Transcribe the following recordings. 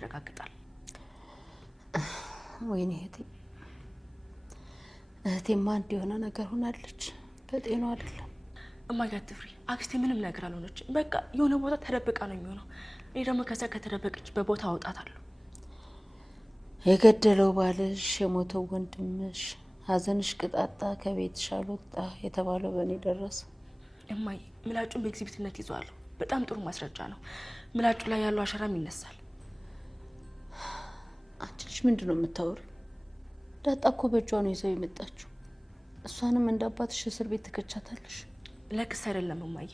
ይረጋግጣል። ወይኔ እህቴማ እንዲሆነ ነገር ሆናለች። በጤናው አይደለም። እማዬ አትፍሪ፣ አክስቴ ምንም ነገር አልሆነች። በቃ የሆነ ቦታ ተደብቃ ነው የሚሆነው። እኔ ደግሞ ከዛ ከተደበቀችበት ቦታ አውጣታለሁ። የገደለው ባልሽ፣ የሞተው ወንድምሽ፣ ሀዘንሽ ቅጣጣ ከቤትሽ አልወጣ የተባለው በእኔ ደረሰ። እማዬ ምላጩን በኤግዚቢትነት ይዘዋለሁ። በጣም ጥሩ ማስረጃ ነው። ምላጩ ላይ ያለው አሻራም ይነሳል። አንቺ ልጅ ምንድን ነው የምታወሪው? ዳጣ እኮ በእጇ ነው ይዘው የመጣችው። እሷንም እንደ አባትሽ እስር ቤት ትከቻታለሽ። ለክስ አይደለም እማዬ፣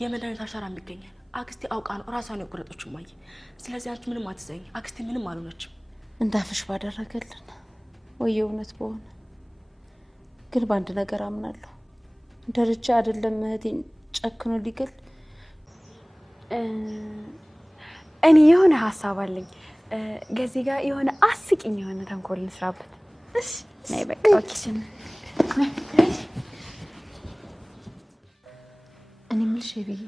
የመድኃኒት አሻራ ይገኛል። አክስቴ አውቃ ነው እራሷን የቆረጠችው እማዬ። ስለዚህ አንቺ ምንም አትዘኝ። አክስቴ ምንም አልሆነችም። እንዳፍሽ ባደረገልን ወይ እውነት በሆነ ግን በአንድ ነገር አምናለሁ። ደረጃ አይደለም እህቴን ጨክኖ ሊገል። እኔ የሆነ ሀሳብ አለኝ። ከዚህ ጋር የሆነ አስቂኝ የሆነ ተንኮል እንስራበት። እሺ ነይ በቃ ኪችን። እኔ የምልሽ ብዬ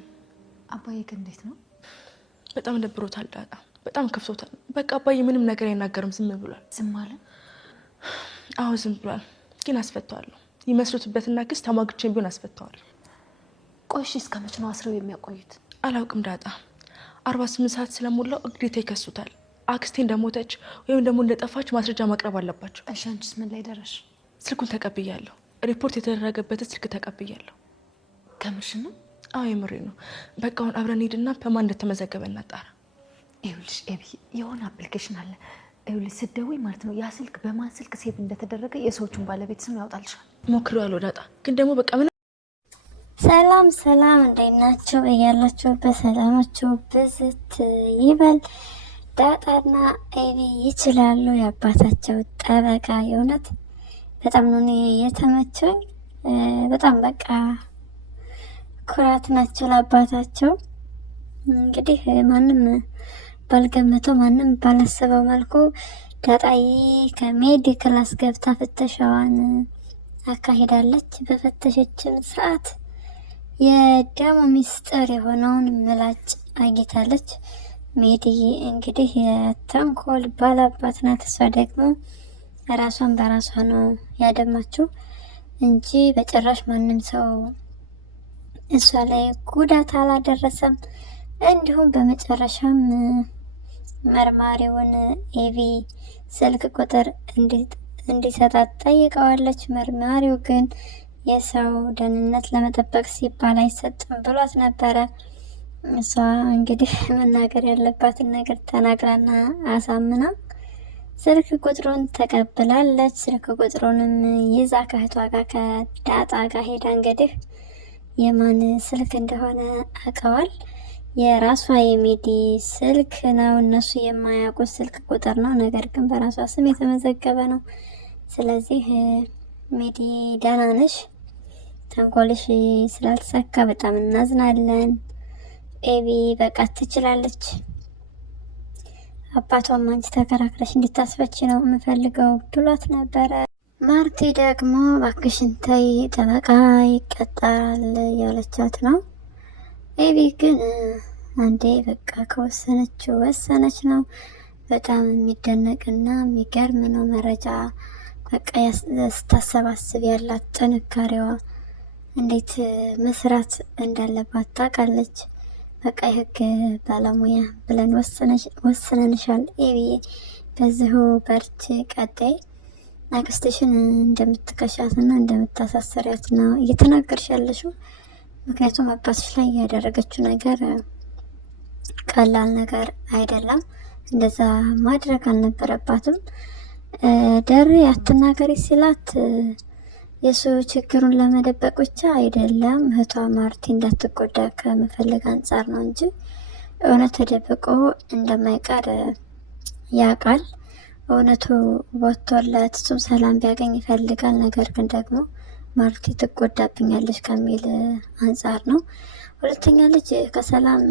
አባዬ ግን እንዴት ነው? በጣም ደብሮታል ዳጣ፣ በጣም ከፍቶታል። በቃ አባዬ ምንም ነገር አይናገርም፣ ዝም ብሏል። ዝም አለ? አዎ ዝም ብሏል። ግን አስፈታዋለሁ። ይመስሉትበትና ክስ ተሟግቼም ቢሆን አስፈታዋለሁ። ቆይ እሺ እስከ መቼ ነው አስረው የሚያቆዩት? አላውቅም ዳጣ። 48 ሰዓት ስለሞላው ግዴታ ይከሱታል። አክስቴ እንደሞተች ወይም ደግሞ እንደጠፋች ማስረጃ ማቅረብ አለባቸው። እሺ አንቺስ ምን ላይ ደረሽ? ስልኩን ተቀብያለሁ። ሪፖርት የተደረገበትን ስልክ ተቀብያለሁ። ከምርሽ ነው? አዎ የምሬ ነው። በቃ አሁን አብረን ሄድና በማን እንደተመዘገበ እናጣራ። ይኸውልሽ ኤቢ የሆነ አፕሊኬሽን አለ። ይኸውልሽ ስትደውይ ማለት ነው ያ ስልክ በማን ስልክ ሴቭ እንደተደረገ የሰዎቹን ባለቤት ስም ያወጣልሻል። ሞክሬዋለሁ ዳጣ፣ ግን ደግሞ በቃ ምን። ሰላም ሰላም፣ እንዴት ናችሁ? እያላችሁበት ሰላማችሁ ብዝት ይበል። ዳጣና ኤቢ ይችላሉ። የአባታቸው ጠበቃ የእውነት በጣም ነው የተመቸኝ። በጣም በቃ ኩራት ናቸው ለአባታቸው። እንግዲህ ማንም ባልገመተው ማንም ባላሰበው መልኩ ዳጣዬ ከሜዲ ክላስ ገብታ ፍተሻዋን አካሂዳለች። በፈተሸችን ሰዓት የደሙ ሚስጥር የሆነውን ምላጭ አግኝታለች። ሜዲ እንግዲህ የተንኮል ባላባት ናት። እሷ ደግሞ ራሷን በራሷ ነው ያደማችው እንጂ በጭራሽ ማንም ሰው እሷ ላይ ጉዳት አላደረሰም። እንዲሁም በመጨረሻም መርማሪውን ኤቢ ስልክ ቁጥር እንዲሰጣት ጠይቀዋለች። መርማሪው ግን የሰው ደህንነት ለመጠበቅ ሲባል አይሰጥም ብሏት ነበረ። እሷ እንግዲህ መናገር ያለባትን ነገር ተናግራና አሳምና ስልክ ቁጥሩን ተቀብላለች። ስልክ ቁጥሩንም ይዛ ከእህቷ ጋር ከዳጣ ጋር ሄዳ እንግዲህ የማን ስልክ እንደሆነ አውቀዋል። የራሷ የሜዲ ስልክ ነው። እነሱ የማያውቁት ስልክ ቁጥር ነው፣ ነገር ግን በራሷ ስም የተመዘገበ ነው። ስለዚህ ሜዲ ደህና ነሽ? ተንኮልሽ ስላልተሳካ በጣም እናዝናለን። ኤቢ በቃ ትችላለች። አባቷም አንቺ ተከራክረሽ እንድታስፈች ነው የምፈልገው ብሏት ነበረ። ማርቲ ደግሞ እባክሽን ተይ ጠበቃ ይቀጠራል ያለቻት ነው። ኤቢ ግን አንዴ በቃ ከወሰነች ወሰነች ነው። በጣም የሚደነቅና የሚገርም ነው መረጃ በቃ ስታሰባስብ ያላት ጥንካሬዋ፣ እንዴት መስራት እንዳለባት ታውቃለች። በቃ የህግ ባለሙያ ብለን ወስነንሻል ኤቢ፣ በዚሁ በርቺ፣ ቀጣይ አክስትሽን እንደምትከሻትና እንደምታሳሰሪያት ነው እየተናገርሽ ያለሽው። ምክንያቱም አባትሽ ላይ ያደረገችው ነገር ቀላል ነገር አይደለም። እንደዛ ማድረግ አልነበረባትም። ደሬ አትናገሪ ሲላት የሱ ችግሩን ለመደበቅ ብቻ አይደለም፣ እህቷ ማርቲ እንዳትጎዳ ከመፈለግ አንጻር ነው እንጂ እውነት ተደብቆ እንደማይቀር ያውቃል። እውነቱ ወጥቶለት እሱም ሰላም ቢያገኝ ይፈልጋል። ነገር ግን ደግሞ ማርቲ ትጎዳብኛለች ከሚል አንጻር ነው። ሁለተኛ ልጅ ከሰላም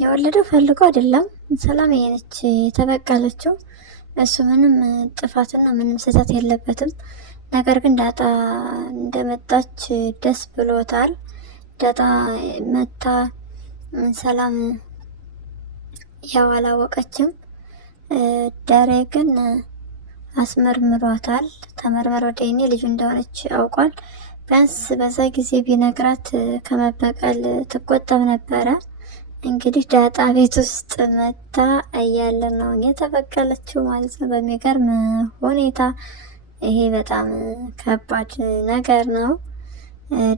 የወለደው ፈልጎ አይደለም። ሰላም የነች የተበቀለችው። እሱ ምንም ጥፋትና ምንም ስህተት የለበትም። ነገር ግን ዳጣ እንደመጣች ደስ ብሎታል። ዳጣ መታ ሰላም ያው አላወቀችም። ዳሬ ግን አስመርምሯታል። ተመርመሮ ዴኔ ልጁ እንደሆነች አውቋል። ቢያንስ በዛ ጊዜ ቢነግራት ከመበቀል ትቆጠብ ነበረ። እንግዲህ ዳጣ ቤት ውስጥ መታ እያለ ነው የተበቀለችው ማለት ነው በሚገርም ሁኔታ። ይሄ በጣም ከባድ ነገር ነው።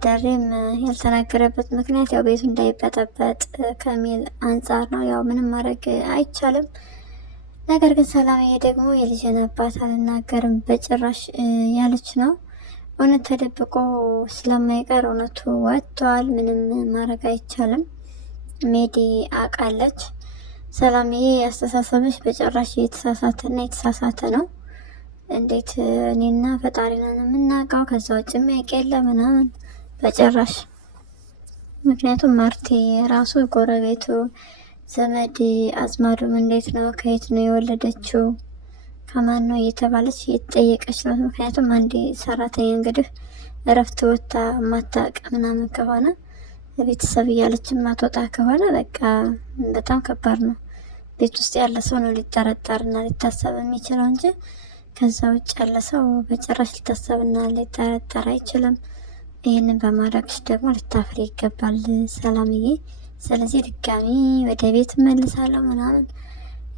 ዳሬም ያልተናገረበት ምክንያት ያው ቤቱ እንዳይበጠበጥ ከሚል አንጻር ነው። ያው ምንም ማድረግ አይቻልም። ነገር ግን ሰላምዬ ደግሞ የልጅን አባት አልናገርም በጭራሽ ያለች ነው። እውነት ተደብቆ ስለማይቀር እውነቱ ወጥቷል። ምንም ማድረግ አይቻልም። ሜዲ አውቃለች። ሰላምዬ ያስተሳሰብሽ በጭራሽ የተሳሳተና የተሳሳተ ነው። እንዴት እኔና ፈጣሪ ነን የምናውቀው፣ ከዛ ውጭ የሚያውቅ የለ ምናምን በጭራሽ። ምክንያቱም ማርቴ ራሱ ጎረቤቱ ዘመድ አዝማዱም እንዴት ነው ከየት ነው የወለደችው ከማን ነው እየተባለች እየተጠየቀች ነው። ምክንያቱም አንድ ሰራተኛ እንግዲህ እረፍት ወጥታ ማታውቅ ምናምን ከሆነ ቤተሰብ እያለች ማትወጣ ከሆነ በቃ በጣም ከባድ ነው። ቤት ውስጥ ያለ ሰው ነው ሊጠረጠርና ሊታሰብ የሚችለው እንጂ ከዛ ውጭ ያለ ሰው በጭራሽ ሊታሰብና ሊጠረጠር አይችልም። ይህንን በማድረግሽ ደግሞ ልታፍሪ ይገባል ሰላምዬ። ስለዚህ ድጋሚ ወደ ቤት መልሳለሁ ምናምን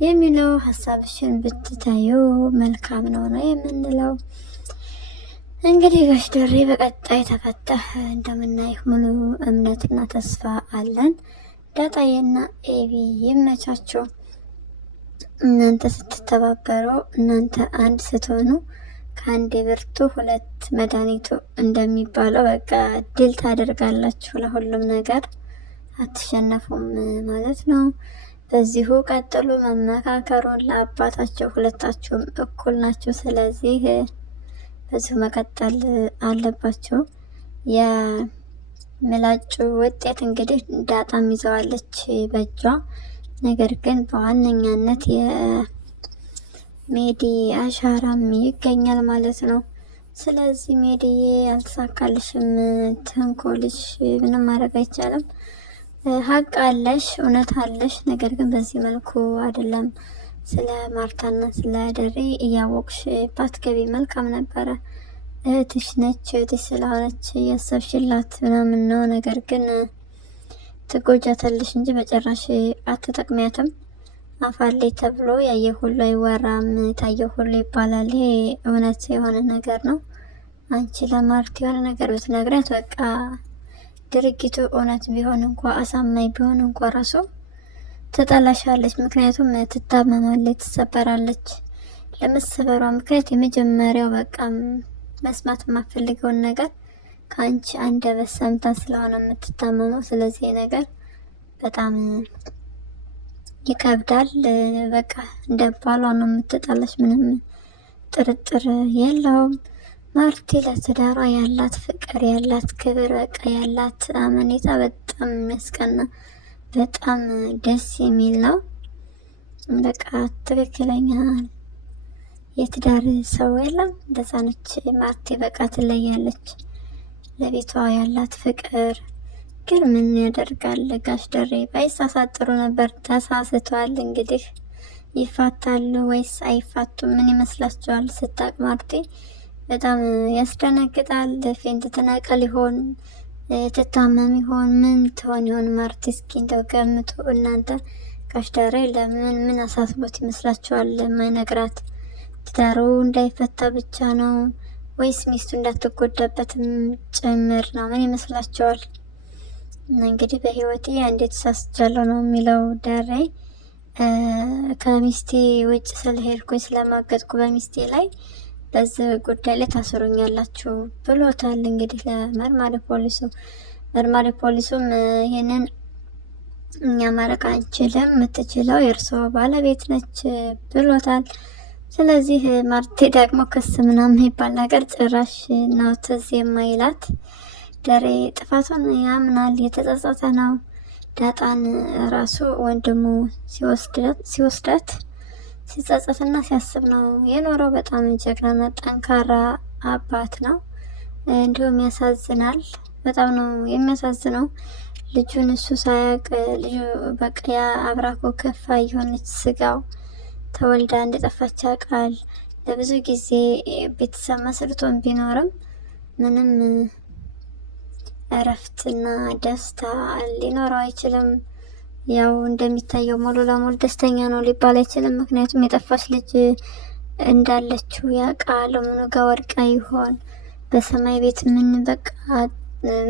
የሚለው ሀሳብሽን ብትታዩ መልካም ነው የምንለው። እንግዲህ ጋሽ ደሬ በቀጣይ ተፈተህ እንደምናይ ሙሉ እምነትና ተስፋ አለን። ዳጣዬና ኤቢ ይመቻቸው። እናንተ ስትተባበሩ፣ እናንተ አንድ ስትሆኑ ከአንድ ብርቱ ሁለት መድኃኒቱ እንደሚባለው በቃ ድል ታደርጋላችሁ። ለሁሉም ነገር አትሸነፉም ማለት ነው። በዚሁ ቀጥሉ። መመካከሩን ለአባታቸው ሁለታችሁም እኩል ናቸው። ስለዚህ በዚሁ መቀጠል አለባቸው። የምላጩ ውጤት እንግዲህ ዳጣም ይዘዋለች በእጇ። ነገር ግን በዋነኛነት የሜዲ አሻራም ይገኛል ማለት ነው። ስለዚህ ሜዲዬ ያልተሳካልሽም፣ ተንኮልሽ ምንም ማድረግ አይቻልም። ሀቅ አለሽ፣ እውነት አለሽ። ነገር ግን በዚህ መልኩ አይደለም። ስለ ማርታና ስለ ደሬ እያወቅሽ ባትገቢ መልካም ነበረ። እህትሽ ነች፣ እህትሽ ስለሆነች እያሰብሽላት ምናምን ነው። ነገር ግን ትጎጃታለሽ እንጂ በጭራሽ አትጠቅሚያትም። አፋለይ ተብሎ ያየ ሁሉ አይወራም፣ ታየ ሁሉ ይባላል። ይሄ እውነት የሆነ ነገር ነው። አንቺ ለማርት የሆነ ነገር ብትነግሪያት በቃ ድርጊቱ እውነት ቢሆን እንኳ አሳማኝ ቢሆን እንኳ ራሱ ትጠላሻለች። ምክንያቱም ትታመማለች፣ ትሰበራለች። ለመሰበሯ ምክንያት የመጀመሪያው በቃ መስማት የማፈልገውን ነገር ከአንቺ አንደበት ሰምታ ስለሆነ የምትታመመው። ስለዚህ ነገር በጣም ይከብዳል። በቃ እንደ ባሏ ነው የምትጠላሽ፣ ምንም ጥርጥር የለውም። ማርቲ ለትዳሯ ያላት ፍቅር፣ ያላት ክብር፣ በቃ ያላት አመኔታ በጣም የሚያስቀና በጣም ደስ የሚል ነው። በቃ ትክክለኛ የትዳር ሰው የለም እንደዛ ነች ማርቲ። በቃ ትለያለች። ለቤቷ ያላት ፍቅር ግን ምን ያደርጋል ጋሽ ደሬ ባይሳሳት ጥሩ ነበር። ተሳስቷል። እንግዲህ ይፋታሉ ወይስ አይፋቱም? ምን ይመስላችኋል? ስታቅ ማርቲ በጣም ያስደነግጣል። ፌንት ትነቀል ይሆን? ትታመም ይሆን? ምን ትሆን ይሆን ማርቲ? እስኪ እንደው ገምቱ እናንተ። ጋሽ ደሬ ለምን ምን አሳስቦት ይመስላችኋል የማይነግራት? ትዳሩ እንዳይፈታ ብቻ ነው ወይስ ሚስቱ እንዳትጎዳበትም ጭምር ነው? ምን ይመስላችኋል? እና እንግዲህ በህይወቴ አንዴ ተሳስቻለሁ ነው የሚለው ደሬ። ከሚስቴ ውጭ ስለሄድኩኝ ስለማገጥኩ በሚስቴ ላይ በዚህ ጉዳይ ላይ ታስሩኛላችሁ ብሎታል። እንግዲህ ለመርማሪ ፖሊሱ መርማሪ ፖሊሱም ይሄንን እኛ ማድረግ አንችልም፣ የምትችለው የእርስዎ ባለቤት ነች ብሎታል። ስለዚህ ማርቲ ደግሞ ክስ ምናምን የሚባል ነገር ጭራሽ ነው ትዝ የማይላት። ደሬ ጥፋቱን ያምናል፣ የተጸጸተ ነው። ዳጣን ራሱ ወንድሙ ሲወስዳት ሲጸጸትና ሲያስብ ነው የኖረው። በጣም ጀግናና ጠንካራ አባት ነው። እንዲሁም ያሳዝናል። በጣም ነው የሚያሳዝነው። ልጁን እሱ ሳያውቅ ልጁ በቃ አብራኮ ከፋ የሆነች ስጋው ተወልዳ እንደጠፋች ያውቃል። ለብዙ ጊዜ ቤተሰብ መስርቶን ቢኖርም ምንም እረፍትና ደስታ ሊኖረው አይችልም። ያው እንደሚታየው ሙሉ ለሙሉ ደስተኛ ነው ሊባል አይችልም። ምክንያቱም የጠፋች ልጅ እንዳለችው ያውቃል። ምኑ ጋር ወድቃ ይሆን? በሰማይ ቤት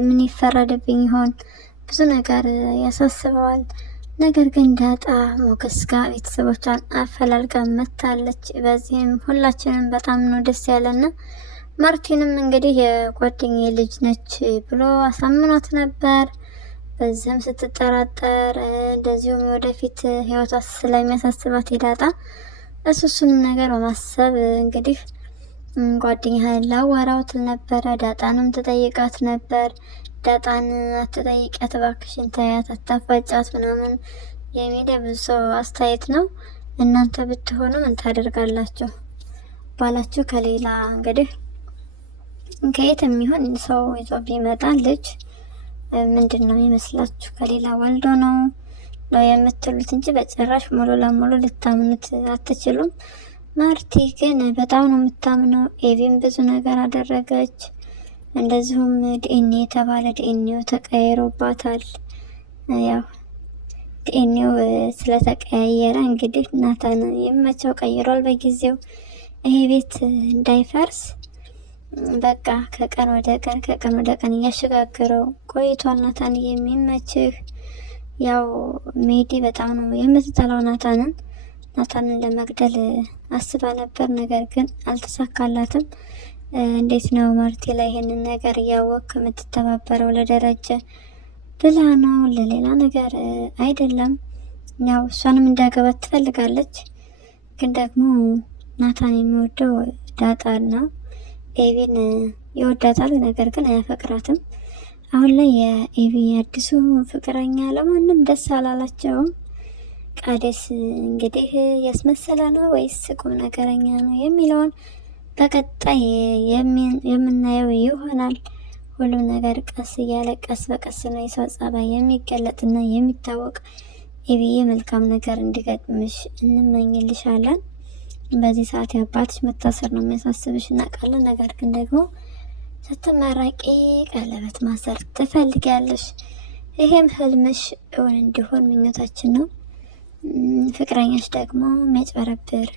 ምን ይፈረድብኝ ይሆን? ብዙ ነገር ያሳስበዋል። ነገር ግን ዳጣ ሞገስ ጋር ቤተሰቦቿን አፈላልጋ መታለች። በዚህም ሁላችንም በጣም ነው ደስ ያለና ማርቲንም እንግዲህ የጓደኛዬ ልጅ ነች ብሎ አሳምኗት ነበር። በዚህም ስትጠራጠር እንደዚሁም ወደፊት ህይወቷ ስለሚያሳስባት ዳጣ እሱንም ነገር በማሰብ እንግዲህ ጓደኛዬን ላዋራው ትል ነበረ። ዳጣንም ትጠይቃት ነበር። ዳጣን አትጠይቂያት እባክሽን ተያት፣ አታፋጫት ምናምን የሚል ብዙ ሰው አስተያየት ነው። እናንተ ብትሆኑ ምን ታደርጋላችሁ? ባላችሁ ከሌላ እንግዲህ ከየት የሚሆን ሰው ይዞ ቢመጣ ልጅ ምንድን ነው ይመስላችሁ? ከሌላ ወልዶ ነው የምትሉት እንጂ በጭራሽ ሙሉ ለሙሉ ልታምኑት አትችሉም። ማርቲ ግን በጣም ነው የምታምነው። ኤቪም ብዙ ነገር አደረገች። እንደዚሁም ዲኤንኤ የተባለ ዲኤንኤው ተቀይሮባታል። ያው ዲኤንኤው ስለተቀያየረ እንግዲህ ናታን የመቸው ቀይሯል በጊዜው። ይሄ ቤት እንዳይፈርስ በቃ ከቀን ወደ ቀን እያሸጋገረው ቆይቷል። ናታን የሚመችህ ያው ሜዲ በጣም ነው የምትጠላው ናታንን ለመግደል አስባ ነበር፣ ነገር ግን አልተሳካላትም። እንዴት ነው ማርቲ ላይ ይሄንን ነገር እያወቅ የምትተባበረው? ለደረጀ ብላ ነው፣ ለሌላ ነገር አይደለም። ያው እሷንም እንዳገባት ትፈልጋለች፣ ግን ደግሞ ናታን የሚወደው ዳጣን ነው። ኤቪን ይወዳታል፣ ነገር ግን አያፈቅራትም። አሁን ላይ የኤቪ አዲሱ ፍቅረኛ ለማንም ደስ አላላቸውም። ቃዴስ እንግዲህ ያስመሰለ ነው ወይስ ቁም ነገረኛ ነው የሚለውን በቀጣይ የምናየው ይሆናል። ሁሉም ነገር ቀስ እያለ ቀስ በቀስ ነው የሰው ጸባይ የሚገለጥና የሚታወቅ። ኤቪዬ መልካም ነገር እንዲገጥምሽ እንመኝልሻለን። በዚህ ሰዓት የአባትሽ መታሰር ነው የሚያሳስብሽ እናውቃለን። ነገር ግን ደግሞ ስትመረቂ ቀለበት ማሰር ትፈልጊያለሽ። ይሄም ህልምሽ እውን እንዲሆን ምኞታችን ነው። ፍቅረኛሽ ደግሞ የሚያጭበረብር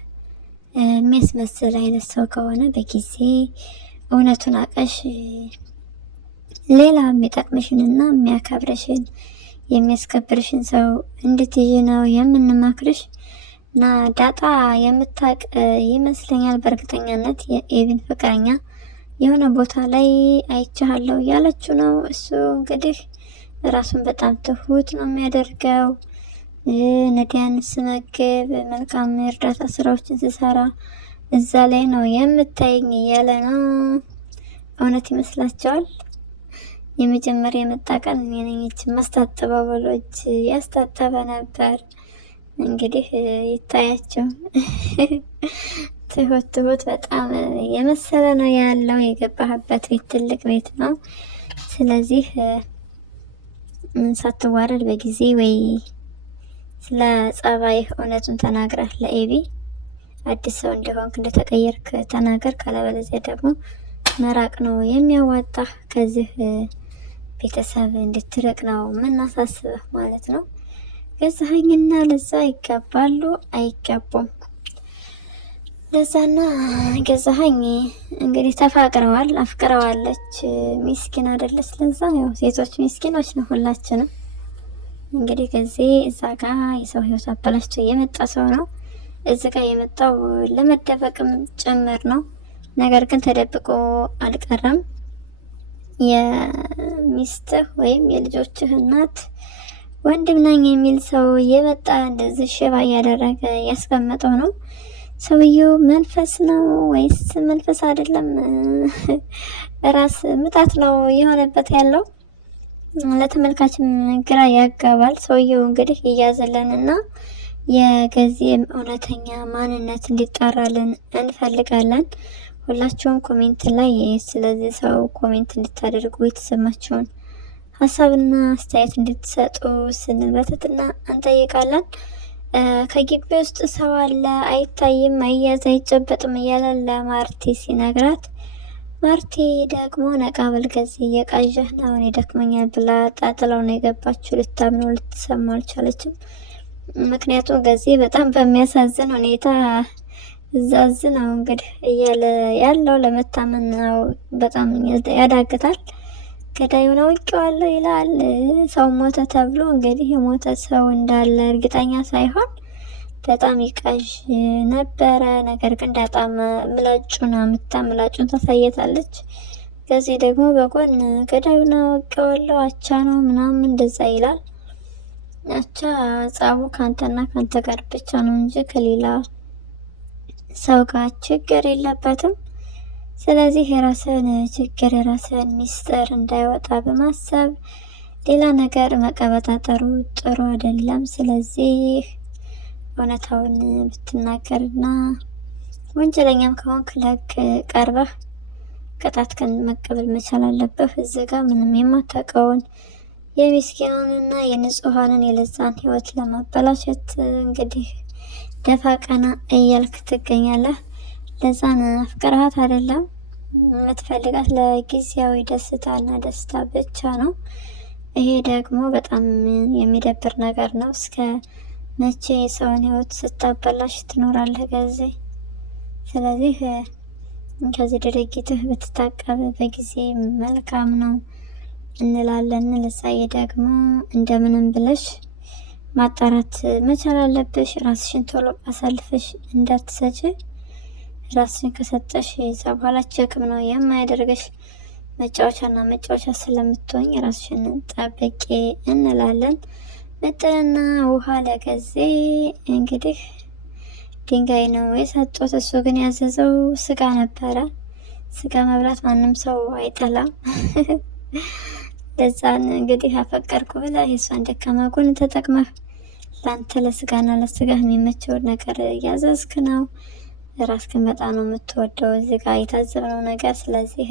የሚያስመስል አይነት ሰው ከሆነ በጊዜ እውነቱን አቀሽ ሌላ የሚጠቅምሽንና የሚያከብርሽን የሚያስከብርሽን ሰው እንድትይዥ ነው የምንመክርሽ። እና ዳጣ የምታውቅ ይመስለኛል በእርግጠኛነት የኤቪን ፍቅረኛ የሆነ ቦታ ላይ አይቻለሁ እያለችው ነው። እሱ እንግዲህ ራሱን በጣም ትሁት ነው የሚያደርገው። ነዲያን ስመግብ መልካም እርዳታ ስራዎችን ስሰራ እዛ ላይ ነው የምታይኝ እያለ ነው። እውነት ይመስላቸዋል? የመጀመሪያ የመጣ ቀን እኔ ነኝ እጅ ማስታጠበው ብሎ እጅ ያስታጠበ ነበር። እንግዲህ ይታያቸው። ትሁት በጣም የመሰለ ነው ያለው። የገባህበት ቤት ትልቅ ቤት ነው። ስለዚህ ሳትዋረድ በጊዜ ወይ ስለ ጸባይህ እውነቱን ተናግረህ ለኤቪ አዲስ ሰው እንደሆንክ እንደተቀየርክ ተናገር። ካለበለዚያ ደግሞ መራቅ ነው የሚያዋጣህ። ከዚህ ቤተሰብ እንድትርቅ ነው የምናሳስበህ ማለት ነው። ገዛኸኝና ለዛ ይገባሉ አይገቡም? ለዛና ገዛኸኝ እንግዲህ ተፋቅረዋል፣ አፍቅረዋለች። ሚስኪን አይደለች። ለዛ ያው ሴቶች ሚስኪኖች ነው ሁላችንም። እንግዲህ ከዚህ እዛ ጋር የሰው ህይወት አበላሽቶ የመጣ ሰው ነው። እዚህ ጋር የመጣው ለመደበቅም ጭምር ነው። ነገር ግን ተደብቆ አልቀረም። የሚስትህ ወይም የልጆችህ እናት ወንድም ነኝ የሚል ሰው የመጣ እንደዚህ ሽባ እያደረገ ያስቀመጠው ነው። ሰውየው መንፈስ ነው ወይስ መንፈስ አይደለም? ራስ ምታት ነው የሆነበት ያለው። ለተመልካችም ግራ ያጋባል። ሰውየው እንግዲህ ይያዝልንና የገዚም እውነተኛ ማንነት እንዲጣራልን እንፈልጋለን። ሁላችሁም ኮሜንት ላይ ስለዚህ ሰው ኮሜንት እንድታደርጉ የተሰማችሁን ሀሳብና አስተያየት እንድትሰጡ ስንል በትህትና እንጠይቃለን። ከግቢ ውስጥ ሰው አለ፣ አይታይም፣ አይያዝ፣ አይጨበጥም እያለ ለማርቲ ሲነግራት ማርቲ ደግሞ ነቃ በል ገዜ እየቃዠህ ነው፣ አሁን ይደክመኛል ብላ ጣጥላው ነው የገባችው። ልታምነው ልትሰማው አልቻለችም። ምክንያቱም ገዜ በጣም በሚያሳዝን ሁኔታ እዛዝ ነው እንግዲህ እያለ ያለው ለመታመን ነው፣ በጣም ያዳግታል። ገዳዩን አውቄዋለሁ ይላል። ሰው ሞተ ተብሎ እንግዲህ የሞተ ሰው እንዳለ እርግጠኛ ሳይሆን በጣም ይቃዥ ነበረ። ነገር ግን ዳጣ ምላጩን ታሳየታለች። ከዚህ ደግሞ በጎን ገዳዩን አውቄዋለሁ አቻ ነው ምናምን እንደዛ ይላል። አቻ ጸቡ ካንተና ካንተ ጋር ብቻ ነው እንጂ ከሌላ ሰው ጋር ችግር የለበትም። ስለዚህ የራስህን ችግር የራስህን ሚስጥር እንዳይወጣ በማሰብ ሌላ ነገር መቀበጣጠሩ ጥሩ አይደለም። ስለዚህ እውነታውን ብትናገርና ወንጀለኛም ከሆንክ ለህግ ቀርበህ ቅጣትህን መቀበል መቻል አለብህ። እዚህ ጋር ምንም የማታውቀውን የምስኪኑንና የንጹሐንን የለዛን ህይወት ለማበላሸት እንግዲህ ደፋ ቀና እያልክ ትገኛለህ። ለዛን አፍቅርሃት አይደለም የምትፈልጋት ለጊዜያዊ ደስታና ደስታ ብቻ ነው። ይሄ ደግሞ በጣም የሚደብር ነገር ነው። እስከ መቼ የሰውን ህይወት ስታበላሽ ትኖራለህ ገዜ? ስለዚህ ከዚህ ድርጊትህ ብትታቀብ በጊዜ መልካም ነው እንላለን። ለሳዬ ደግሞ እንደምንም ብለሽ ማጣራት መቻል አለብሽ። ራስሽን ቶሎ አሳልፈሽ እንዳትሰጪ። ራስሽን ከሰጠሽ የዛ በኋላ ቸክም ነው የማያደርገሽ። መጫወቻና መጫወቻ ስለምትሆኝ ራስሽን ጠብቂ እንላለን። ምጥንና ውሃ ለገዜ እንግዲህ ድንጋይ ነው የሰጡት። እሱ ግን ያዘዘው ስጋ ነበረ። ስጋ መብላት ማንም ሰው አይጠላም። ለዛን እንግዲህ አፈቀርኩ ብላ የሷን ደካማ ጎን ተጠቅመህ ለአንተ ለስጋና ለስጋህ የሚመቸውን ነገር እያዘዝክ ነው። ራስክን በጣም ነው የምትወደው እዚህ ጋር የታዘብነው ነገር። ስለዚህ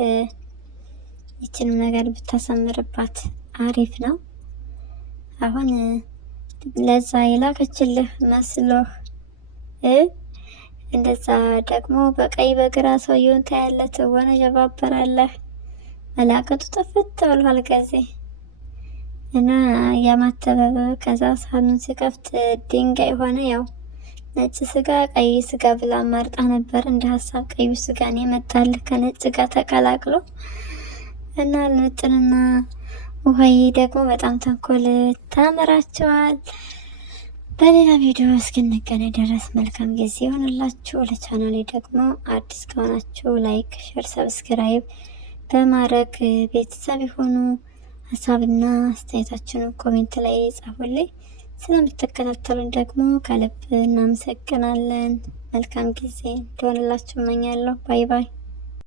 ይችንም ነገር ብታሰምርባት አሪፍ ነው። አሁን ለዛ የላከችልህ መስሎህ እንደዛ ደግሞ በቀይ በግራ ሰውየውን ታያለህ፣ ትወነጀባበራለህ። መላቀጡ ጥፍት ብሏል ገዜ እና ያማተበበ ከዛ ሳህኑን ሲከፍት ድንጋይ ሆነ። ያው ነጭ ስጋ ቀይ ስጋ ብላ ማርጣ ነበር። እንደ ሀሳብ ቀዩ ስጋን የመጣልህ ከነጭ ጋር ተቀላቅሎ እና ምጥንና ውሃዬ ደግሞ በጣም ተንኮል ታምራቸዋል። በሌላ ቪዲዮ እስክንገናኝ ድረስ መልካም ጊዜ ይሆንላችሁ። ለቻናሌ ደግሞ አዲስ ከሆናችሁ ላይክ፣ ሼር፣ ሰብስክራይብ በማድረግ ቤተሰብ የሆኑ ሀሳብና አስተያየታችንን ኮሜንት ላይ ጻፉልኝ። ስለምትከታተሉን ደግሞ ከልብ እናመሰግናለን። መልካም ጊዜ እንደሆንላችሁ እመኛለሁ። ባይ ባይ።